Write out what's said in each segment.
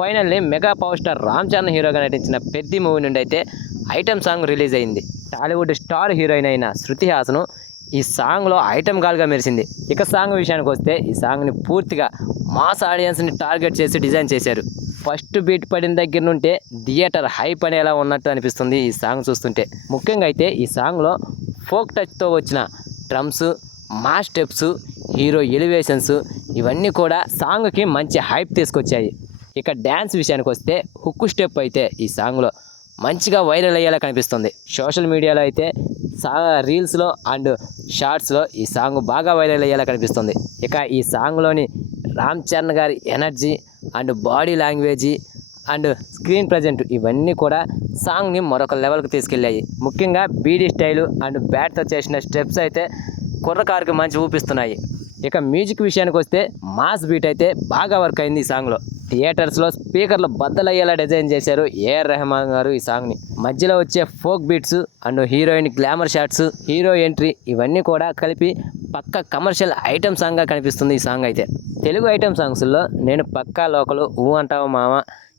Finally mega power star Ram Charan హీరోగా నటించిన Peddi movie నుండి అయితే ఐటమ్ సాంగ్ రిలీజ్ అయింది. టాలీవుడ్ స్టార్ హీరోయిన్ అయిన శృతి హాసన్ ఈ సాంగ్లో ఐటమ్ గాల్గా మెరిసింది. ఇక సాంగ్ విషయానికి వస్తే ఈ సాంగ్ని పూర్తిగా మాస్ ఆడియన్స్ని టార్గెట్ చేసి డిజైన్ చేశారు. ఫస్ట్ బీట్ పడిన దగ్గర నుంటే థియేటర్ హైప్ అనేలా ఉన్నట్టు అనిపిస్తుంది ఈ సాంగ్ చూస్తుంటే. ముఖ్యంగా అయితే ఈ సాంగ్లో ఫోక్ టచ్తో వచ్చిన drums, mass steps, hero elevations ఇవన్నీ కూడా సాంగ్కి మంచి హైప్ తీసుకొచ్చాయి. ఇక డ్యాన్స్ విషయానికి వస్తే హుక్కు స్టెప్ అయితే ఈ సాంగ్లో మంచిగా వైరల్ అయ్యేలా కనిపిస్తుంది. సోషల్ మీడియాలో అయితే రీల్స్లో అండ్ షార్ట్స్లో ఈ సాంగ్ బాగా వైరల్ అయ్యేలా కనిపిస్తుంది. ఇక ఈ సాంగ్లోని రామ్ చరణ్ గారి energy and body లాంగ్వేజీ and screen present ఇవన్నీ కూడా సాంగ్ని మరొక లెవెల్కి తీసుకెళ్ళాయి. ముఖ్యంగా బీడీ స్టైలు అండ్ బ్యాట్తో చేసిన స్టెప్స్ అయితే కుర్రకారుకి మంచి ఊపిస్తున్నాయి. ఇక మ్యూజిక్ విషయానికి వస్తే మాస్ బీట్ అయితే బాగా వర్క్ అయింది ఈ సాంగ్లో. థియేటర్స్లో స్పీకర్లు బద్దలయ్యేలా డిజైన్ చేశారు ఏఆర్ రెహమాన్ గారు ఈ సాంగ్ని. మధ్యలో వచ్చే folk beats and heroine glamour shots, hero entry ఇవన్నీ కూడా కలిపి పక్క కమర్షియల్ ఐటమ్ సాంగ్గా కనిపిస్తుంది ఈ సాంగ్ అయితే. తెలుగు ఐటమ్ సాంగ్స్లో నేను పక్కా లోకలు, ఊ అంటావు మామ,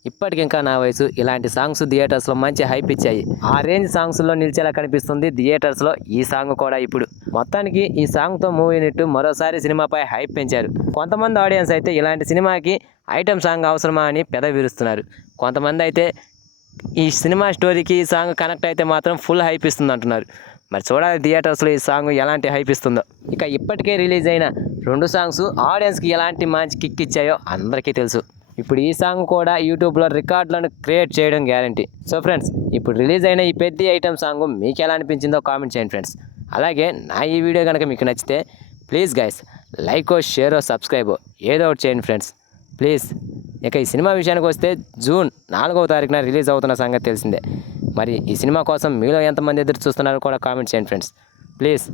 ఇప్పటికింకా నా వయసు ఇలాంటి సాంగ్స్ థియేటర్స్లో మంచి హైప్ ఇచ్చాయి. ఆ రేంజ్ సాంగ్స్లో నిలిచేలా కనిపిస్తుంది థియేటర్స్లో ఈ సాంగ్ కూడా ఇప్పుడు. మొత్తానికి ఈ సాంగ్తో మూవీ యూనిట్ మరోసారి సినిమాపై హైప్ పెంచారు. కొంతమంది ఆడియన్స్ అయితే ఇలాంటి సినిమాకి ఐటమ్ సాంగ్ అవసరమా అని పెదవిరుస్తున్నారు. కొంతమంది అయితే ఈ సినిమా స్టోరీకి ఈ సాంగ్ కనెక్ట్ అయితే మాత్రం ఫుల్ హైప్ ఇస్తుంది అంటున్నారు. మరి చూడాలి థియేటర్స్లో ఈ సాంగ్ ఎలాంటి హైప్ ఇస్తుందో. ఇక ఇప్పటికే రిలీజ్ అయిన 2 సాంగ్స్ ఆడియన్స్కి ఎలాంటి మంచి కిక్ ఇచ్చాయో అందరికీ తెలుసు. ఇప్పుడు ఈ సాంగ్ కూడా యూట్యూబ్లో రికార్డులను క్రియేట్ చేయడం గ్యారంటీ. సో ఫ్రెండ్స్, ఇప్పుడు రిలీజ్ అయిన ఈ పెద్ద ఐటమ్ సాంగ్ మీకు ఎలా అనిపించిందో కామెంట్ చేయండి ఫ్రెండ్స్. అలాగే నా ఈ వీడియో కనుక మీకు నచ్చితే please guys like, share, subscribe ఏదో ఒకటి చేయండి ఫ్రెండ్స్ ప్లీజ్. ఇక ఈ సినిమా విషయానికి వస్తే జూన్ 4వ తారీఖున రిలీజ్ అవుతున్న సంగతి తెలిసిందే. మరి ఈ సినిమా కోసం మీలో ఎంతమంది ఎదురు చూస్తున్నారో కూడా కామెంట్ చేయండి ఫ్రెండ్స్ ప్లీజ్.